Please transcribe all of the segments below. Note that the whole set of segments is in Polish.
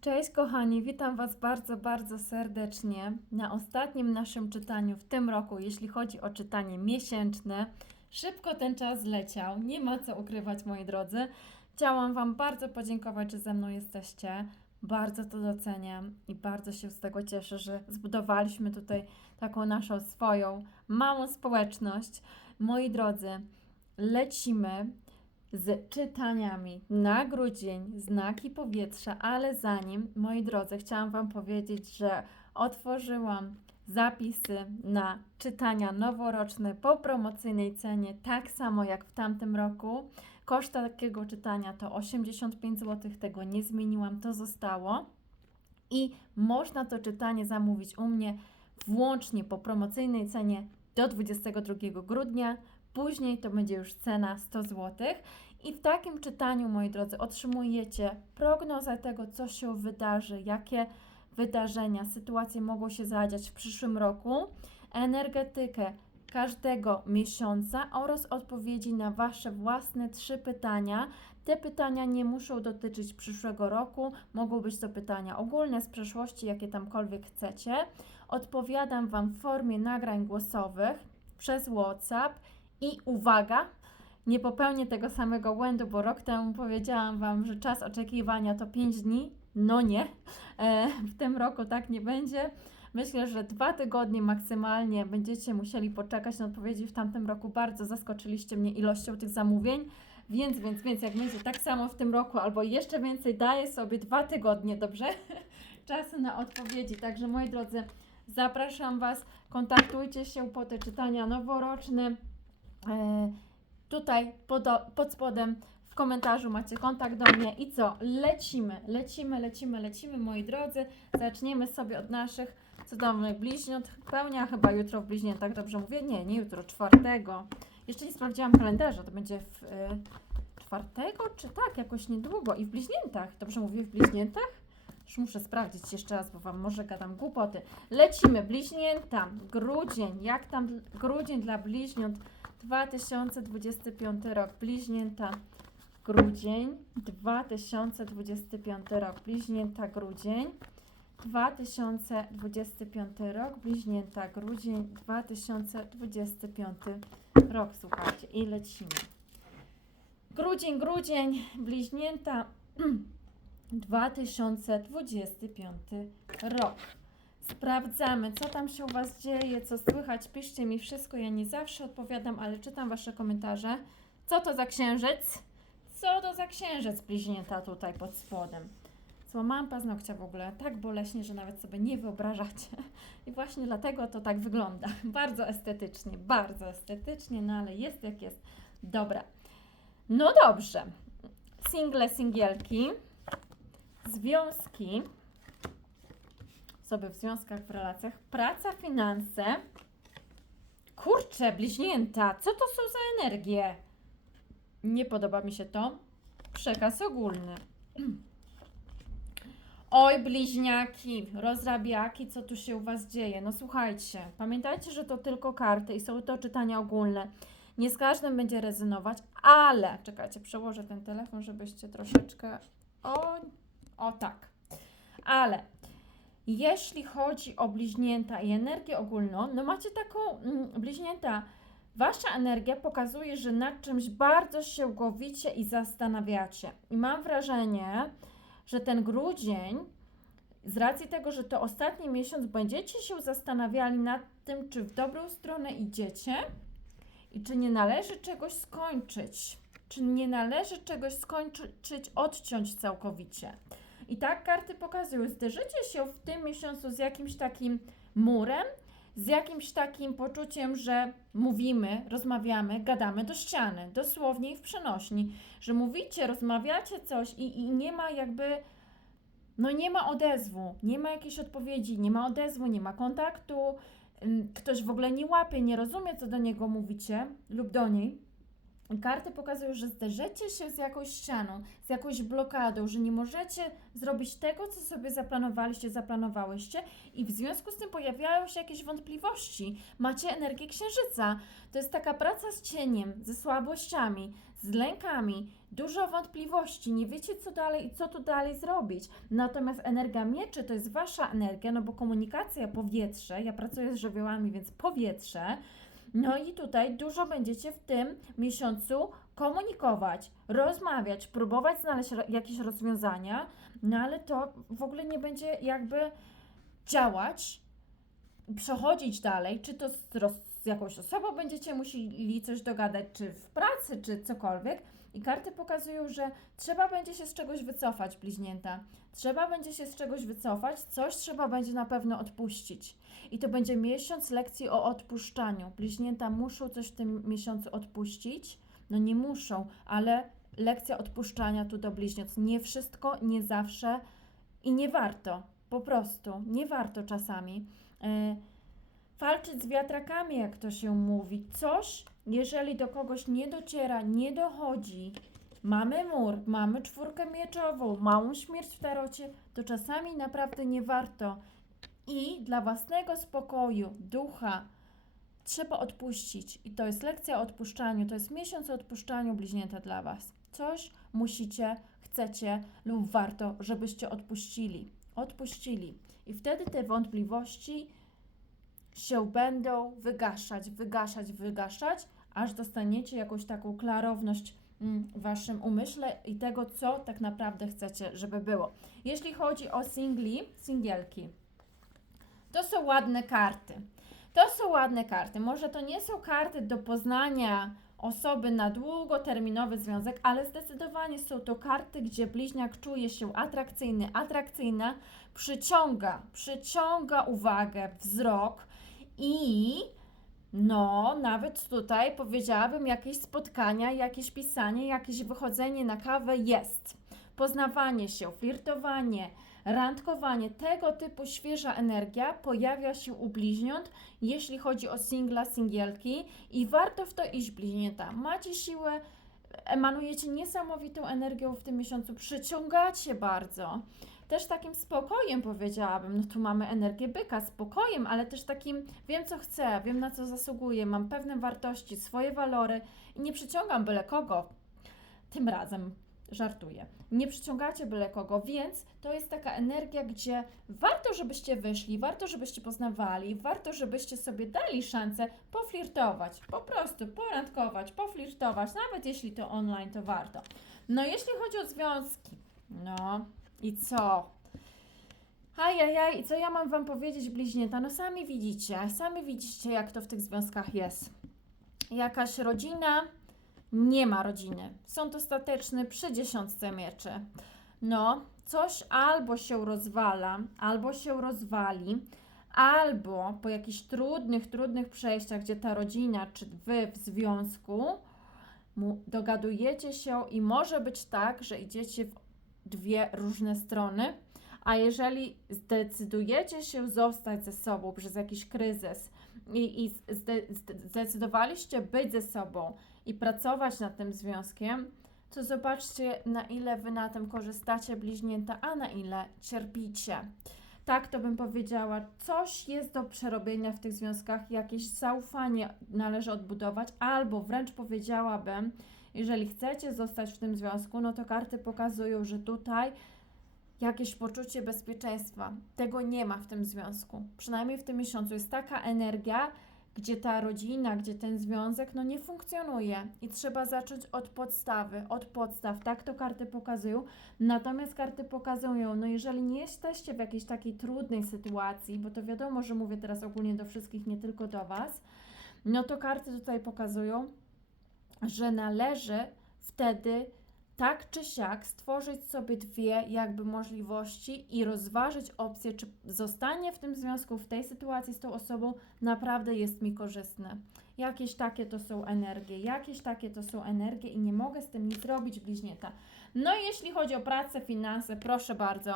Cześć kochani, witam Was bardzo, bardzo serdecznie na ostatnim naszym czytaniu w tym roku, jeśli chodzi o czytanie miesięczne. Szybko ten czas leciał, nie ma co ukrywać moi drodzy. Chciałam Wam bardzo podziękować, że ze mną jesteście. Bardzo to doceniam i bardzo się z tego cieszę, że zbudowaliśmy tutaj taką naszą swoją małą społeczność. Moi drodzy, lecimy z czytaniami na grudzień, znaki powietrza, ale zanim, moi drodzy, chciałam Wam powiedzieć, że otworzyłam zapisy na czytania noworoczne po promocyjnej cenie, tak samo jak w tamtym roku. Koszt takiego czytania to 85 zł, tego nie zmieniłam, to zostało. I można to czytanie zamówić u mnie włącznie po promocyjnej cenie do 22 grudnia. Później to będzie już cena 100 zł. I w takim czytaniu, moi drodzy, otrzymujecie prognozę tego, co się wydarzy, jakie wydarzenia, sytuacje mogą się zadziać w przyszłym roku, energetykę każdego miesiąca oraz odpowiedzi na Wasze własne trzy pytania. Te pytania nie muszą dotyczyć przyszłego roku, mogą być to pytania ogólne z przeszłości, jakie tamkolwiek chcecie. Odpowiadam Wam w formie nagrań głosowych przez WhatsApp i uwaga, nie popełnię tego samego błędu, bo rok temu powiedziałam Wam, że czas oczekiwania to 5 dni. No nie, e, w tym roku tak nie będzie. Myślę, że dwa tygodnie maksymalnie będziecie musieli poczekać na odpowiedzi. W tamtym roku bardzo zaskoczyliście mnie ilością tych zamówień. Więc, więc, więc jak będzie tak samo w tym roku, albo jeszcze więcej, daję sobie dwa tygodnie, dobrze? Czasu na odpowiedzi. Także moi drodzy, zapraszam Was, kontaktujcie się po te czytania noworoczne. E, Tutaj podo, pod spodem w komentarzu macie kontakt do mnie i co? Lecimy, lecimy, lecimy, lecimy, moi drodzy. Zaczniemy sobie od naszych cudownych bliźniąt. Pełnia chyba jutro w bliźniętach, dobrze mówię? Nie, nie jutro, czwartego. Jeszcze nie sprawdziłam kalendarza, to będzie w y, czwartego, czy tak, jakoś niedługo i w bliźniętach. Dobrze mówię, w bliźniętach? Już muszę sprawdzić jeszcze raz, bo Wam może gadam głupoty. Lecimy, bliźnięta, grudzień, jak tam grudzień dla bliźniąt 2025 rok, bliźnięta, grudzień, 2025 rok, bliźnięta, grudzień, 2025 rok, bliźnięta, grudzień, 2025 rok, słuchajcie, i lecimy. Grudzień, grudzień, bliźnięta, 2025 rok. Sprawdzamy, co tam się u Was dzieje, co słychać. Piszcie mi wszystko. Ja nie zawsze odpowiadam, ale czytam Wasze komentarze. Co to za księżyc? Co to za księżyc bliźnięta tutaj pod spodem? Złamałam paznokcia w ogóle tak boleśnie, że nawet sobie nie wyobrażacie. I właśnie dlatego to tak wygląda. Bardzo estetycznie, bardzo estetycznie, no ale jest jak jest. Dobra. No dobrze. Single, singielki. Związki osoby w związkach, w relacjach, praca, finanse. Kurczę, bliźnięta, co to są za energie? Nie podoba mi się to. Przekaz ogólny. Oj, bliźniaki, rozrabiaki, co tu się u Was dzieje? No słuchajcie, pamiętajcie, że to tylko karty i są to czytania ogólne. Nie z każdym będzie rezonować, ale czekajcie, przełożę ten telefon, żebyście troszeczkę. O, o tak. Ale jeśli chodzi o bliźnięta i energię ogólną, no macie taką mm, bliźnięta. Wasza energia pokazuje, że nad czymś bardzo się głowicie i zastanawiacie. I mam wrażenie, że ten grudzień, z racji tego, że to ostatni miesiąc, będziecie się zastanawiali nad tym, czy w dobrą stronę idziecie i czy nie należy czegoś skończyć. Czy nie należy czegoś skończyć, odciąć całkowicie. I tak karty pokazują, zderzycie się w tym miesiącu z jakimś takim murem, z jakimś takim poczuciem, że mówimy, rozmawiamy, gadamy do ściany, dosłownie i w przenośni, że mówicie, rozmawiacie coś i, i nie ma jakby, no nie ma odezwu, nie ma jakiejś odpowiedzi, nie ma odezwu, nie ma kontaktu, ktoś w ogóle nie łapie, nie rozumie, co do niego mówicie lub do niej. Karty pokazują, że zderzycie się z jakąś ścianą, z jakąś blokadą, że nie możecie zrobić tego, co sobie zaplanowaliście, zaplanowałyście, i w związku z tym pojawiają się jakieś wątpliwości. Macie energię księżyca. To jest taka praca z cieniem, ze słabościami, z lękami, dużo wątpliwości, nie wiecie co dalej i co tu dalej zrobić. Natomiast energia mieczy to jest wasza energia, no bo komunikacja, powietrze, ja pracuję z żywiołami, więc powietrze. No i tutaj dużo będziecie w tym miesiącu komunikować, rozmawiać, próbować znaleźć jakieś rozwiązania, no ale to w ogóle nie będzie jakby działać, przechodzić dalej, czy to z, z jakąś osobą będziecie musieli coś dogadać, czy w pracy, czy cokolwiek. I karty pokazują, że trzeba będzie się z czegoś wycofać, bliźnięta. Trzeba będzie się z czegoś wycofać, coś trzeba będzie na pewno odpuścić. I to będzie miesiąc lekcji o odpuszczaniu. Bliźnięta muszą coś w tym miesiącu odpuścić. No nie muszą, ale lekcja odpuszczania tu do bliźniąt. Nie wszystko, nie zawsze i nie warto. Po prostu, nie warto czasami. E, walczyć z wiatrakami, jak to się mówi. Coś, jeżeli do kogoś nie dociera, nie dochodzi, mamy mur, mamy czwórkę mieczową, małą śmierć w tarocie, to czasami naprawdę nie warto. I dla własnego spokoju, ducha, trzeba odpuścić. I to jest lekcja o odpuszczaniu, to jest miesiąc o odpuszczaniu bliźnięta dla Was. Coś musicie, chcecie lub warto, żebyście odpuścili. Odpuścili. I wtedy te wątpliwości się będą wygaszać, wygaszać, wygaszać, aż dostaniecie jakąś taką klarowność mm, w waszym umyśle i tego, co tak naprawdę chcecie, żeby było. Jeśli chodzi o singli, singielki, to są ładne karty. To są ładne karty. Może to nie są karty do poznania osoby na długoterminowy związek, ale zdecydowanie są to karty, gdzie bliźniak czuje się atrakcyjny, atrakcyjna, przyciąga, przyciąga uwagę, wzrok i no, nawet tutaj powiedziałabym jakieś spotkania, jakieś pisanie, jakieś wychodzenie na kawę jest. Poznawanie się, flirtowanie, randkowanie, tego typu świeża energia pojawia się u bliźniąt, jeśli chodzi o singla, singielki i warto w to iść bliźnięta. Macie siłę, emanujecie niesamowitą energią w tym miesiącu, przyciągacie bardzo. Też takim spokojem powiedziałabym, no tu mamy energię byka, spokojem, ale też takim wiem co chcę, wiem na co zasługuję, mam pewne wartości, swoje walory i nie przyciągam byle kogo. Tym razem żartuję. Nie przyciągacie byle kogo, więc to jest taka energia, gdzie warto, żebyście wyszli, warto, żebyście poznawali, warto, żebyście sobie dali szansę poflirtować, po prostu porandkować, poflirtować, nawet jeśli to online, to warto. No jeśli chodzi o związki, no i co? Ajajaj, i co ja mam Wam powiedzieć, bliźnięta? No sami widzicie, sami widzicie, jak to w tych związkach jest. Jakaś rodzina, nie ma rodziny. Sąd ostateczny przy dziesiątce mieczy. No, coś albo się rozwala, albo się rozwali, albo po jakichś trudnych, trudnych przejściach, gdzie ta rodzina czy wy w związku dogadujecie się i może być tak, że idziecie w dwie różne strony, a jeżeli zdecydujecie się zostać ze sobą przez jakiś kryzys i, i zde, zde, zdecydowaliście być ze sobą i pracować nad tym związkiem, to zobaczcie, na ile wy na tym korzystacie, bliźnięta, a na ile cierpicie. Tak to bym powiedziała. Coś jest do przerobienia w tych związkach, jakieś zaufanie należy odbudować, albo wręcz powiedziałabym, jeżeli chcecie zostać w tym związku, no to karty pokazują, że tutaj jakieś poczucie bezpieczeństwa. Tego nie ma w tym związku. Przynajmniej w tym miesiącu jest taka energia, gdzie ta rodzina, gdzie ten związek no nie funkcjonuje i trzeba zacząć od podstawy, od podstaw. Tak to karty pokazują. Natomiast karty pokazują, no jeżeli nie jesteście w jakiejś takiej trudnej sytuacji, bo to wiadomo, że mówię teraz ogólnie do wszystkich, nie tylko do Was, no to karty tutaj pokazują, że należy wtedy tak czy siak stworzyć sobie dwie jakby możliwości i rozważyć opcję, czy zostanie w tym związku, w tej sytuacji z tą osobą naprawdę jest mi korzystne. Jakieś takie to są energie, jakieś takie to są energie i nie mogę z tym nic zrobić, bliźnięta. No i jeśli chodzi o pracę, finanse, proszę bardzo,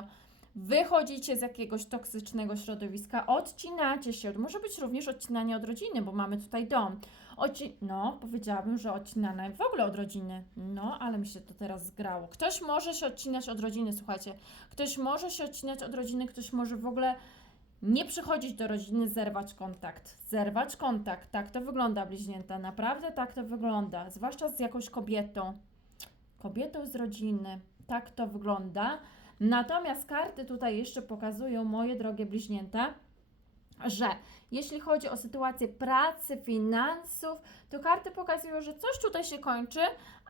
wychodzicie z jakiegoś toksycznego środowiska, odcinacie się, może być również odcinanie od rodziny, bo mamy tutaj dom. Odci- no, powiedziałabym, że odcinane w ogóle od rodziny. No, ale mi się to teraz zgrało. Ktoś może się odcinać od rodziny, słuchajcie. Ktoś może się odcinać od rodziny, ktoś może w ogóle Nie przychodzić do rodziny, zerwać kontakt. Zerwać kontakt. Tak to wygląda, bliźnięta. Naprawdę tak to wygląda. Zwłaszcza z jakąś kobietą. Kobietą z rodziny. Tak to wygląda. Natomiast karty tutaj jeszcze pokazują, moje drogie bliźnięta, że jeśli chodzi o sytuację pracy, finansów, to karty pokazują, że coś tutaj się kończy,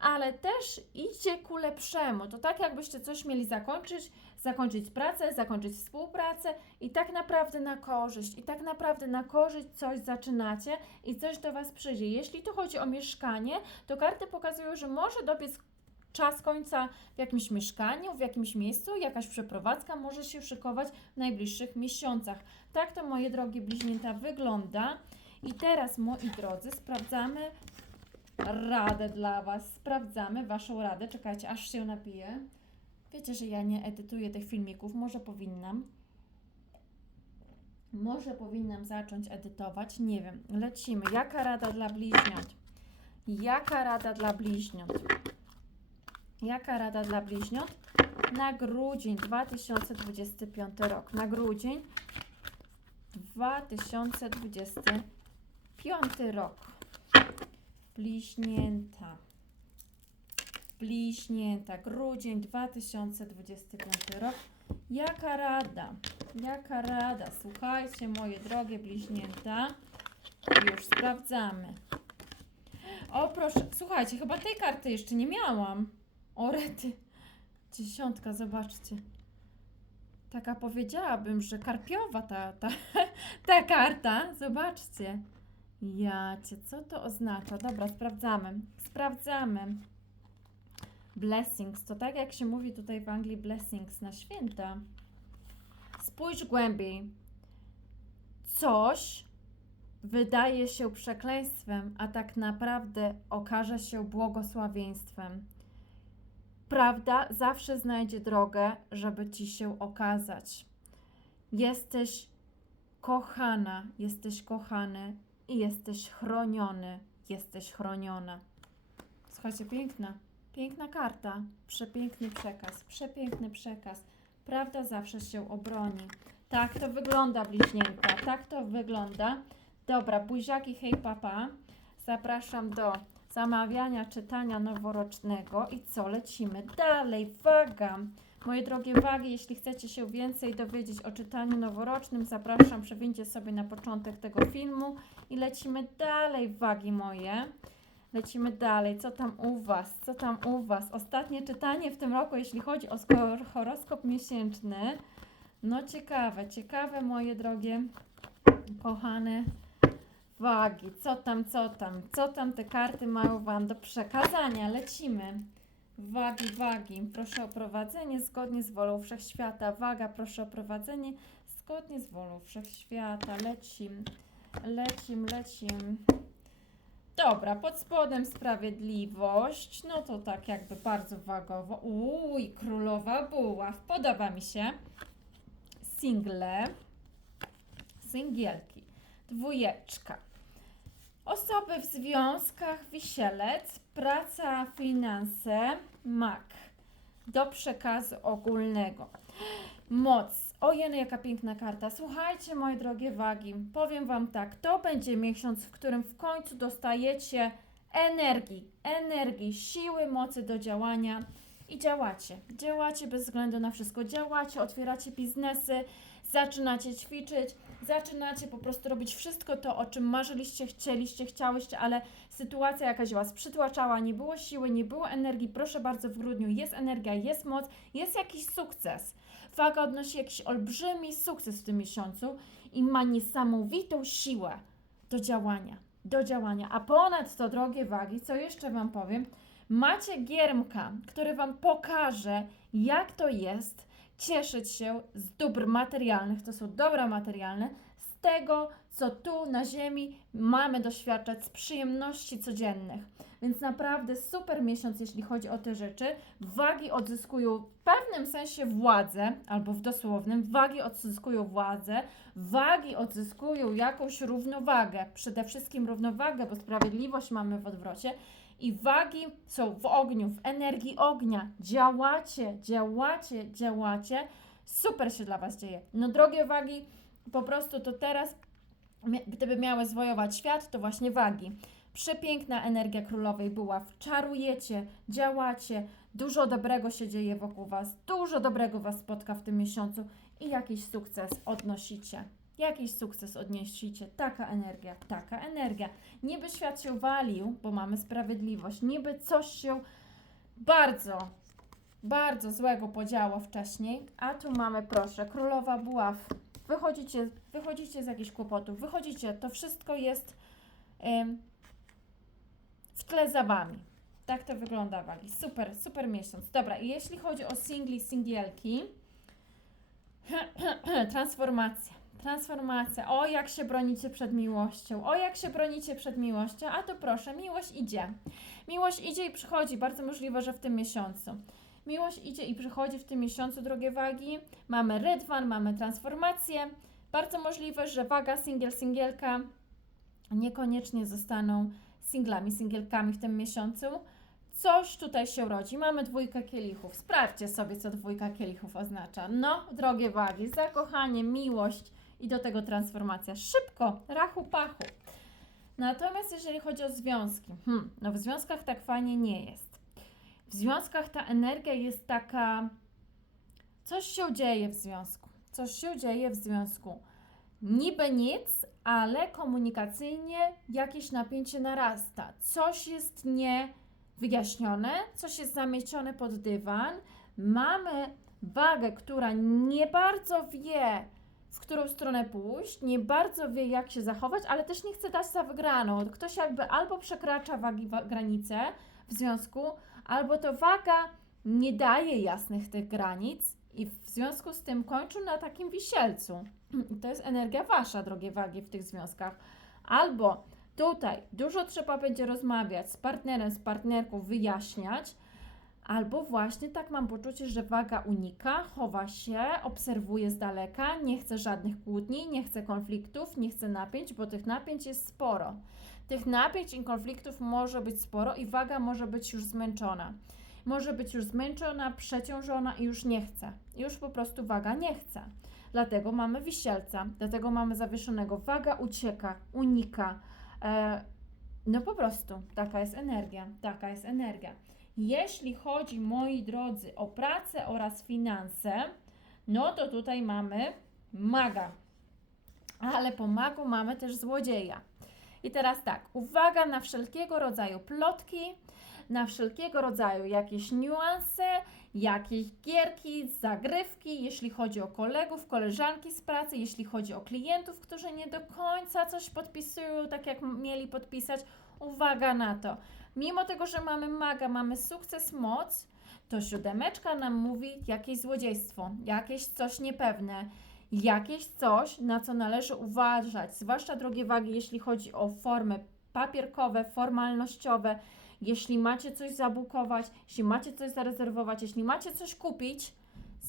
ale też idzie ku lepszemu. To tak jakbyście coś mieli zakończyć, zakończyć pracę, zakończyć współpracę i tak naprawdę na korzyść. I tak naprawdę na korzyść coś zaczynacie i coś do Was przyjdzie. Jeśli tu chodzi o mieszkanie, to karty pokazują, że może dobiec czas końca w jakimś mieszkaniu, w jakimś miejscu, jakaś przeprowadzka może się szykować w najbliższych miesiącach. Tak to, moje drogie bliźnięta, wygląda. I teraz, moi drodzy, sprawdzamy radę dla Was. Sprawdzamy Waszą radę. Czekajcie, aż się napiję. Wiecie, że ja nie edytuję tych filmików. Może powinnam. Może powinnam zacząć edytować. Nie wiem. Lecimy. Jaka rada dla bliźniąt? Jaka rada dla bliźniąt? Jaka rada dla bliźniąt? Na grudzień 2025 rok. Na grudzień 2025 rok. Bliźnięta. Bliźnięta. Grudzień 2025 rok. Jaka rada? Jaka rada? Słuchajcie, moje drogie bliźnięta. Już sprawdzamy. O, proszę. Słuchajcie, chyba tej karty jeszcze nie miałam. O, rety. Dziesiątka, zobaczcie. Taka powiedziałabym, że karpiowa ta, ta, ta karta. Zobaczcie. Jacie, co to oznacza? Dobra, sprawdzamy. Sprawdzamy. Blessings. To tak jak się mówi tutaj w Anglii blessings na święta. Spójrz głębiej. Coś wydaje się przekleństwem, a tak naprawdę okaże się błogosławieństwem. Prawda zawsze znajdzie drogę, żeby ci się okazać. Jesteś kochana, jesteś kochany i jesteś chroniony, jesteś chroniona. Słuchajcie, piękna, piękna karta, przepiękny przekaz, przepiękny przekaz. Prawda zawsze się obroni. Tak to wygląda, bliźnięta, tak to wygląda. Dobra, buziaki, hej papa. Zapraszam do zamawiania czytania noworocznego i co, lecimy dalej, waga. Moje drogie wagi, jeśli chcecie się więcej dowiedzieć o czytaniu noworocznym, zapraszam, przewincie sobie na początek tego filmu i lecimy dalej, wagi moje. Lecimy dalej. Co tam u Was? Co tam u Was? Ostatnie czytanie w tym roku, jeśli chodzi o horoskop miesięczny. No ciekawe, ciekawe moje drogie, kochane wagi. Co tam, co tam? Co tam te karty mają Wam do przekazania? Lecimy. Wagi, wagi. Proszę o prowadzenie zgodnie z wolą wszechświata. Waga, proszę o prowadzenie zgodnie z wolą wszechświata. Lecim, lecim, lecim. Dobra, pod spodem sprawiedliwość. No to tak jakby bardzo wagowo. Uj, królowa buław. Podoba mi się. Single. Singielki. Dwójeczka. Osoby w związkach, wisielec, praca, finanse, mak. Do przekazu ogólnego. Moc. Ojej, jaka piękna karta. Słuchajcie, moje drogie wagi, powiem Wam tak, to będzie miesiąc, w którym w końcu dostajecie energii, energii, siły, mocy do działania i działacie. Działacie bez względu na wszystko. Działacie, otwieracie biznesy, zaczynacie ćwiczyć, zaczynacie po prostu robić wszystko to, o czym marzyliście, chcieliście, chciałyście, ale sytuacja jakaś Was przytłaczała, nie było siły, nie było energii. Proszę bardzo, w grudniu jest energia, jest moc, jest jakiś sukces. Waga odnosi jakiś olbrzymi sukces w tym miesiącu i ma niesamowitą siłę do działania. Do działania. A ponad to, drogie wagi, co jeszcze Wam powiem, macie giermka, który Wam pokaże, jak to jest cieszyć się z dóbr materialnych, to są dobra materialne, z tego, co tu na ziemi mamy doświadczać, z przyjemności codziennych. Więc naprawdę super miesiąc, jeśli chodzi o te rzeczy. Wagi odzyskują w pewnym sensie władzę, albo w dosłownym, wagi odzyskują władzę, wagi odzyskują jakąś równowagę, przede wszystkim równowagę, bo sprawiedliwość mamy w odwrocie. I wagi są w ogniu, w energii ognia. Działacie, działacie, działacie. Super się dla Was dzieje. No drogie wagi, po prostu to teraz, gdyby miały zwojować świat, to właśnie wagi. Przepiękna energia królowej była. Czarujecie, działacie, dużo dobrego się dzieje wokół Was, dużo dobrego Was spotka w tym miesiącu i jakiś sukces odnosicie. Jakiś sukces odniesiecie. Taka energia, taka energia. Niby świat się walił, bo mamy sprawiedliwość, niby coś się bardzo, bardzo złego podziało wcześniej, a tu mamy, proszę, królowa buław. Wychodzicie, wychodzicie z jakichś kłopotów, wychodzicie, to wszystko jest em, w tle za wami. Tak to wygląda, Wagi. Super, super miesiąc. Dobra, i jeśli chodzi o singli, singielki, transformacja. Transformacja. O, jak się bronicie przed miłością. O, jak się bronicie przed miłością. A to proszę, miłość idzie. Miłość idzie i przychodzi. Bardzo możliwe, że w tym miesiącu. Miłość idzie i przychodzi w tym miesiącu, drogie wagi. Mamy rydwan, mamy transformację. Bardzo możliwe, że waga, singiel, singielka niekoniecznie zostaną singlami, singielkami w tym miesiącu. Coś tutaj się rodzi. Mamy dwójkę kielichów. Sprawdźcie sobie, co dwójka kielichów oznacza. No, drogie wagi, zakochanie, miłość i do tego transformacja. Szybko, rachu pachu. Natomiast jeżeli chodzi o związki, hmm, no w związkach tak fajnie nie jest. W związkach ta energia jest taka. Coś się dzieje w związku. Coś się dzieje w związku. Niby nic, ale komunikacyjnie jakieś napięcie narasta. Coś jest niewyjaśnione, coś jest zamiecione pod dywan. Mamy wagę, która nie bardzo wie, w którą stronę pójść, nie bardzo wie, jak się zachować, ale też nie chce dać za wygraną. Ktoś jakby albo przekracza wagi wa- granice w związku, albo to waga nie daje jasnych tych granic i w związku z tym kończy na takim wisielcu. To jest energia wasza, drogie wagi, w tych związkach. Albo tutaj dużo trzeba będzie rozmawiać z partnerem, z partnerką, wyjaśniać, albo właśnie tak mam poczucie, że waga unika, chowa się, obserwuje z daleka, nie chce żadnych kłótni, nie chce konfliktów, nie chce napięć, bo tych napięć jest sporo. Tych napięć i konfliktów może być sporo i waga może być już zmęczona. Może być już zmęczona, przeciążona i już nie chce. Już po prostu waga nie chce. Dlatego mamy wisielca, dlatego mamy zawieszonego. Waga ucieka, unika. E, no po prostu taka jest energia, taka jest energia. Jeśli chodzi, moi drodzy, o pracę oraz finanse, no to tutaj mamy maga. Ale po magu mamy też złodzieja. I teraz tak, uwaga na wszelkiego rodzaju plotki, na wszelkiego rodzaju jakieś niuanse, jakieś gierki, zagrywki, jeśli chodzi o kolegów, koleżanki z pracy, jeśli chodzi o klientów, którzy nie do końca coś podpisują tak, jak mieli podpisać. Uwaga na to. Mimo tego, że mamy maga, mamy sukces, moc, to siódemeczka nam mówi jakieś złodziejstwo, jakieś coś niepewne, jakieś coś, na co należy uważać, zwłaszcza drogie wagi, jeśli chodzi o formy papierkowe, formalnościowe, jeśli macie coś zabukować, jeśli macie coś zarezerwować, jeśli macie coś kupić,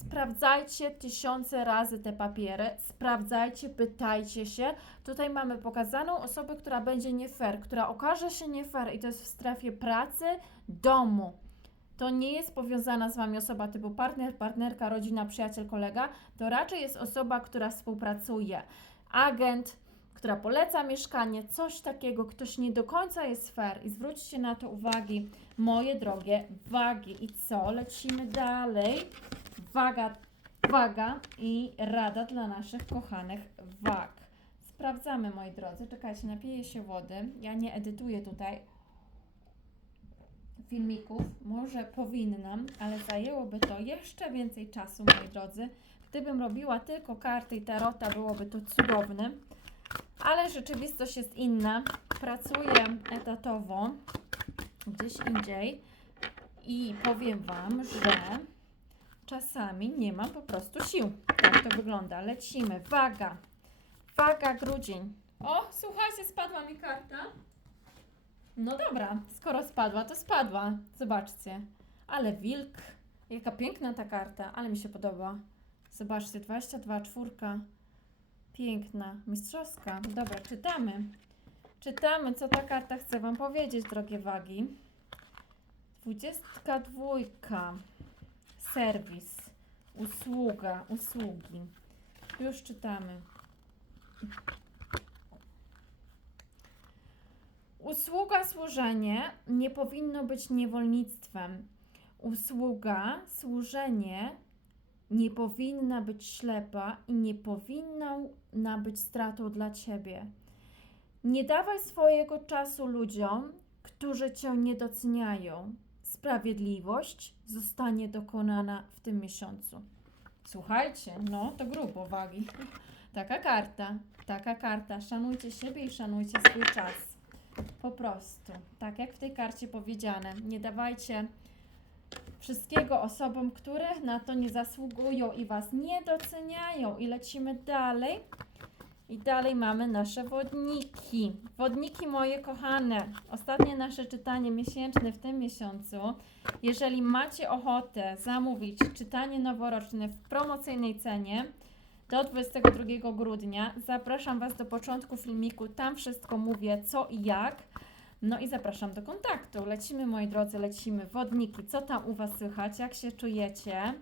sprawdzajcie tysiące razy te papiery, sprawdzajcie, pytajcie się. Tutaj mamy pokazaną osobę, która będzie nie fair, która okaże się nie fair i to jest w strefie pracy, domu. To nie jest powiązana z Wami osoba typu partner, partnerka, rodzina, przyjaciel, kolega. To raczej jest osoba, która współpracuje. Agent, która poleca mieszkanie, coś takiego, ktoś nie do końca jest fair. I zwróćcie na to uwagi, moje drogie wagi. I co? Lecimy dalej. Waga, waga i rada dla naszych kochanych wag. Sprawdzamy, moi drodzy. Czekajcie, napiję się wody. Ja nie edytuję tutaj filmików. Może powinnam, ale zajęłoby to jeszcze więcej czasu, moi drodzy. Gdybym robiła tylko karty i tarota, byłoby to cudowne. Ale rzeczywistość jest inna. Pracuję etatowo gdzieś indziej i powiem Wam, że czasami nie mam po prostu sił. Tak to wygląda. Lecimy. Waga. Waga grudzień. O, słuchajcie, spadła mi karta. No dobra, skoro spadła, to spadła. Zobaczcie. Ale wilk. Jaka piękna ta karta, ale mi się podoba. Zobaczcie, 22, czwórka. Piękna, mistrzowska. Dobra, czytamy. Czytamy, co ta karta chce Wam powiedzieć, drogie wagi. Dwudziestka dwójka. Serwis. Usługa, usługi. Już czytamy. Usługa, służenie nie powinno być niewolnictwem. Usługa, służenie nie powinna być ślepa i nie powinna być stratą dla ciebie. Nie dawaj swojego czasu ludziom, którzy cię nie doceniają. Sprawiedliwość zostanie dokonana w tym miesiącu. Słuchajcie, no to grubo wagi. Taka karta, taka karta. Szanujcie siebie i szanujcie swój czas. Po prostu. Tak jak w tej karcie powiedziane. Nie dawajcie wszystkiego osobom, które na to nie zasługują i Was nie doceniają. I lecimy dalej. I dalej mamy nasze wodniki. Wodniki moje kochane. Ostatnie nasze czytanie miesięczne w tym miesiącu. Jeżeli macie ochotę zamówić czytanie noworoczne w promocyjnej cenie do 22 grudnia, zapraszam Was do początku filmiku. Tam wszystko mówię co i jak. No i zapraszam do kontaktu. Lecimy, moi drodzy, lecimy. Wodniki, co tam u Was słychać? Jak się czujecie?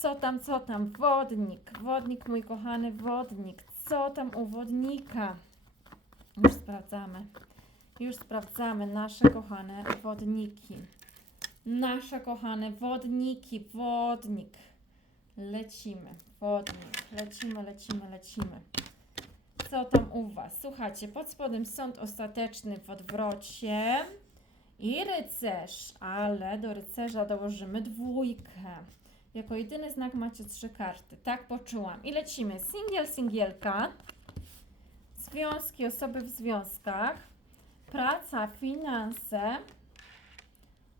Co tam, co tam? Wodnik, wodnik, mój kochany wodnik. Co tam u wodnika? Już sprawdzamy. Już sprawdzamy nasze kochane wodniki. Nasze kochane wodniki, wodnik. Lecimy, wodnik. Lecimy, lecimy, lecimy. Co tam u Was? Słuchajcie, pod spodem sąd ostateczny w odwrocie i rycerz, ale do rycerza dołożymy dwójkę. Jako jedyny znak macie trzy karty. Tak poczułam. I lecimy. Singiel, singielka. Związki, osoby w związkach. Praca, finanse.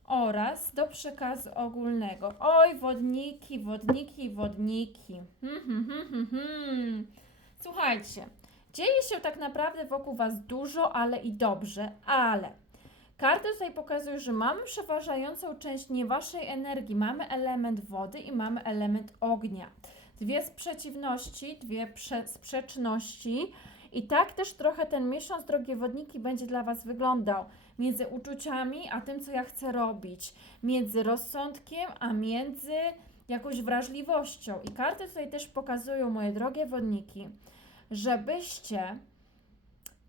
Oraz do przekazu ogólnego. Oj, wodniki, wodniki, wodniki. Hmm, hmm, hmm, hmm, hmm. Słuchajcie, dzieje się tak naprawdę wokół Was dużo, ale i dobrze, ale Karty tutaj pokazują, że mamy przeważającą część nie waszej energii. Mamy element wody i mamy element ognia. Dwie sprzeciwności, dwie prze- sprzeczności. I tak też trochę ten miesiąc, drogie wodniki, będzie dla Was wyglądał. Między uczuciami, a tym, co ja chcę robić. Między rozsądkiem, a między jakąś wrażliwością. I karty tutaj też pokazują, moje drogie wodniki, żebyście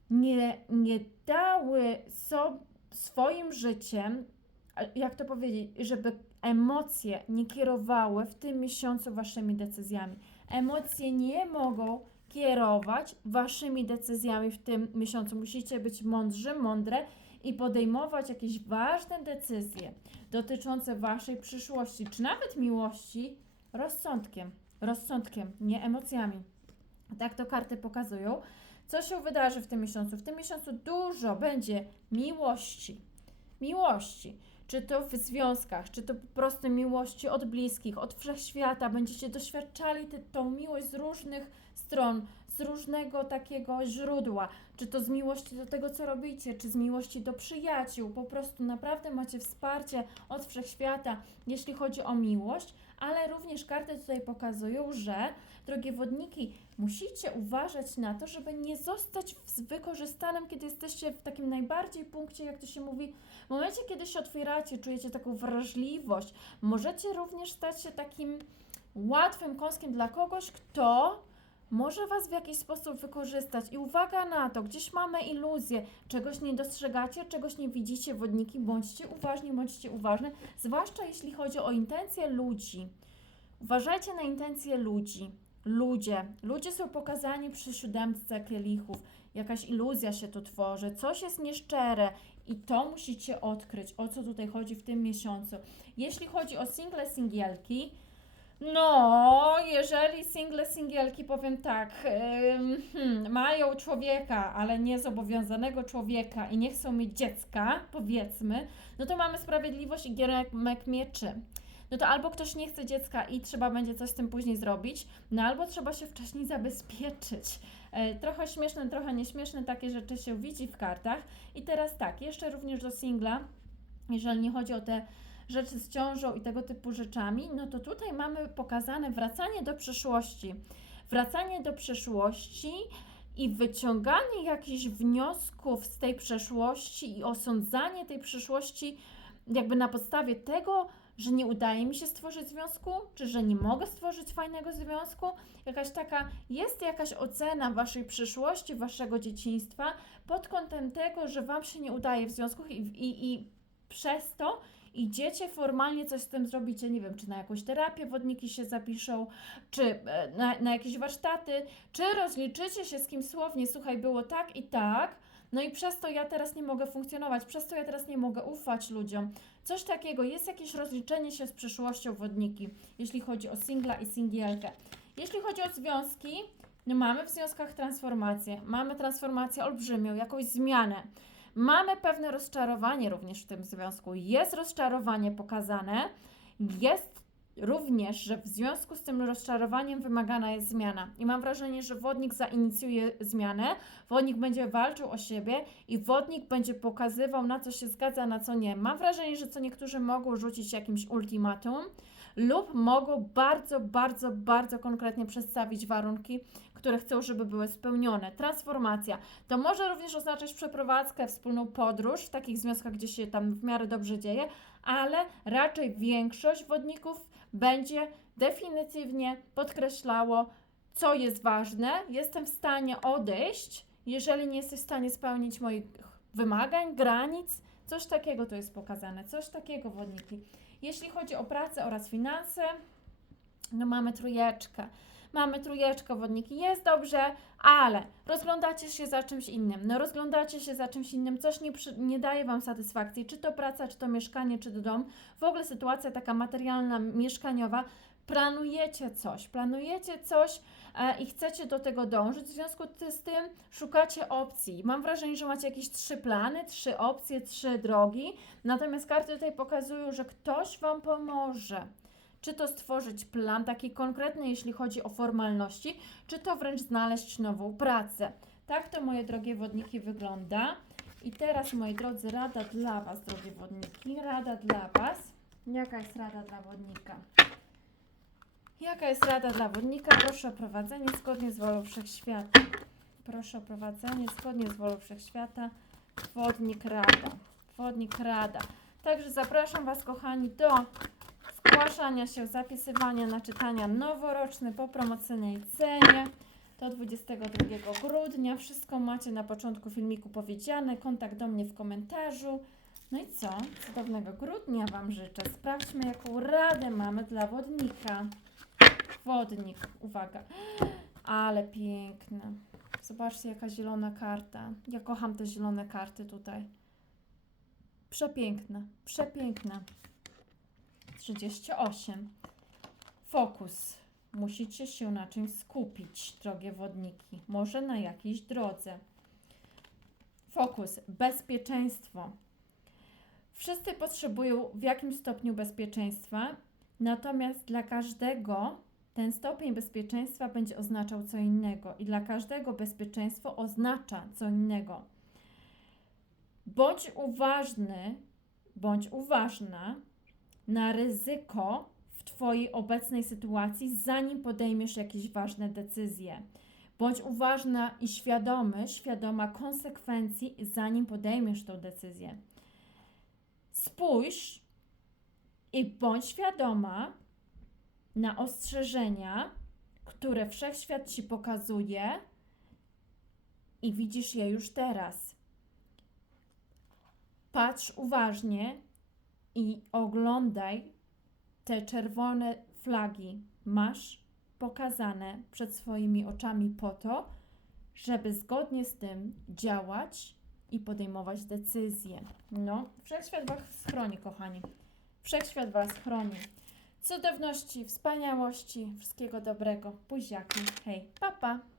nie, nie dały sobie swoim życiem, jak to powiedzieć, żeby emocje nie kierowały w tym miesiącu waszymi decyzjami. Emocje nie mogą kierować waszymi decyzjami w tym miesiącu. Musicie być mądrzy, mądre i podejmować jakieś ważne decyzje dotyczące waszej przyszłości, czy nawet miłości, rozsądkiem. Rozsądkiem, nie emocjami. Tak to karty pokazują. Co się wydarzy w tym miesiącu? W tym miesiącu dużo będzie miłości. Miłości. Czy to w związkach, czy to po prostu miłości od bliskich, od wszechświata. Będziecie doświadczali te, tą miłość z różnych stron, z różnego takiego źródła. Czy to z miłości do tego, co robicie, czy z miłości do przyjaciół. Po prostu naprawdę macie wsparcie od wszechświata, jeśli chodzi o miłość, ale również karty tutaj pokazują, że, drogie wodniki, musicie uważać na to, żeby nie zostać wykorzystanym, kiedy jesteście w takim najbardziej punkcie, jak to się mówi, w momencie, kiedy się otwieracie, czujecie taką wrażliwość. Możecie również stać się takim łatwym kąskiem dla kogoś, kto może Was w jakiś sposób wykorzystać. I uwaga na to, gdzieś mamy iluzję, czegoś nie dostrzegacie, czegoś nie widzicie, wodniki, bądźcie uważni, bądźcie uważne, zwłaszcza jeśli chodzi o intencje ludzi. Uważajcie na intencje ludzi. Ludzie. Ludzie są pokazani przy siódemce kielichów. Jakaś iluzja się tu tworzy, coś jest nieszczere i to musicie odkryć, o co tutaj chodzi w tym miesiącu. Jeśli chodzi o single, singielki, no, jeżeli single, singielki, powiem tak, ym, hmm, mają człowieka, ale nie zobowiązanego człowieka i nie chcą mieć dziecka, powiedzmy, no to mamy sprawiedliwość i giermek mieczy. No to albo ktoś nie chce dziecka i trzeba będzie coś z tym później zrobić, no albo trzeba się wcześniej zabezpieczyć. E, trochę śmieszne, trochę nieśmieszne, takie rzeczy się widzi w kartach. I teraz tak, jeszcze również do singla, jeżeli nie chodzi o te rzeczy z ciążą i tego typu rzeczami, no to tutaj mamy pokazane wracanie do przeszłości. Wracanie do przeszłości i wyciąganie jakichś wniosków z tej przeszłości i osądzanie tej przeszłości jakby na podstawie tego, że nie udaje mi się stworzyć związku, czy że nie mogę stworzyć fajnego związku. Jakaś taka, jest jakaś ocena waszej przyszłości, waszego dzieciństwa pod kątem tego, że wam się nie udaje w związku i, i, i przez to idziecie formalnie coś z tym zrobicie, nie wiem, czy na jakąś terapię wodniki się zapiszą, czy e, na, na jakieś warsztaty, czy rozliczycie się z kim słownie, słuchaj, było tak i tak, no i przez to ja teraz nie mogę funkcjonować, przez to ja teraz nie mogę ufać ludziom. Coś takiego, jest jakieś rozliczenie się z przyszłością wodniki, jeśli chodzi o singla i singielkę. Jeśli chodzi o związki, no mamy w związkach transformację, mamy transformację olbrzymią, jakąś zmianę. Mamy pewne rozczarowanie również w tym związku. Jest rozczarowanie pokazane, jest również, że w związku z tym rozczarowaniem wymagana jest zmiana. I mam wrażenie, że wodnik zainicjuje zmianę, wodnik będzie walczył o siebie i wodnik będzie pokazywał, na co się zgadza, na co nie. Mam wrażenie, że co niektórzy mogą rzucić jakimś ultimatum lub mogą bardzo, bardzo, bardzo konkretnie przedstawić warunki, które chcą, żeby były spełnione. Transformacja. To może również oznaczać przeprowadzkę, wspólną podróż w takich związkach, gdzie się tam w miarę dobrze dzieje, ale raczej większość wodników będzie definitywnie podkreślało, co jest ważne. Jestem w stanie odejść, jeżeli nie jesteś w stanie spełnić moich wymagań, granic. Coś takiego to jest pokazane, coś takiego wodniki. Jeśli chodzi o pracę oraz finanse, no mamy trójeczkę. Mamy trójeczkę wodniki, jest dobrze, ale rozglądacie się za czymś innym. No rozglądacie się za czymś innym, coś nie, przy, nie daje Wam satysfakcji, czy to praca, czy to mieszkanie, czy to dom. W ogóle sytuacja taka materialna, mieszkaniowa. Planujecie coś, planujecie coś e, i chcecie do tego dążyć. W związku z tym szukacie opcji. Mam wrażenie, że macie jakieś trzy plany, trzy opcje, trzy drogi. Natomiast karty tutaj pokazują, że ktoś Wam pomoże. Czy to stworzyć plan taki konkretny, jeśli chodzi o formalności, czy to wręcz znaleźć nową pracę. Tak to, moje drogie wodniki, wygląda. I teraz, moi drodzy, rada dla Was, drogie wodniki. Rada dla Was. Jaka jest rada dla wodnika? Jaka jest rada dla wodnika? Proszę o prowadzenie zgodnie z wolą wszechświata. Proszę o prowadzenie zgodnie z wolą wszechświata. Wodnik rada. Wodnik rada. Także zapraszam Was, kochani, do zgłaszania się, zapisywania na czytania noworoczne po promocyjnej cenie do 22 grudnia. Wszystko macie na początku filmiku powiedziane. Kontakt do mnie w komentarzu. No i co? Cudownego grudnia Wam życzę. Sprawdźmy, jaką radę mamy dla wodnika. Wodnik, uwaga. Ale piękne. Zobaczcie, jaka zielona karta. Ja kocham te zielone karty tutaj. Przepiękne, przepiękne. 38. Fokus. Musicie się na czymś skupić, drogie wodniki. Może na jakiejś drodze. Fokus. Bezpieczeństwo. Wszyscy potrzebują w jakimś stopniu bezpieczeństwa, natomiast dla każdego ten stopień bezpieczeństwa będzie oznaczał co innego i dla każdego bezpieczeństwo oznacza co innego. Bądź uważny, bądź uważna na ryzyko w Twojej obecnej sytuacji, zanim podejmiesz jakieś ważne decyzje. Bądź uważna i świadomy, świadoma konsekwencji, zanim podejmiesz tą decyzję. Spójrz i bądź świadoma na ostrzeżenia, które wszechświat Ci pokazuje i widzisz je już teraz. Patrz uważnie i oglądaj te czerwone flagi. Masz pokazane przed swoimi oczami po to, żeby zgodnie z tym działać i podejmować decyzje. No, wszechświat Was chroni, kochani. Wszechświat Was chroni. Cudowności, wspaniałości, wszystkiego dobrego. Buziaki. Hej, papa. Pa.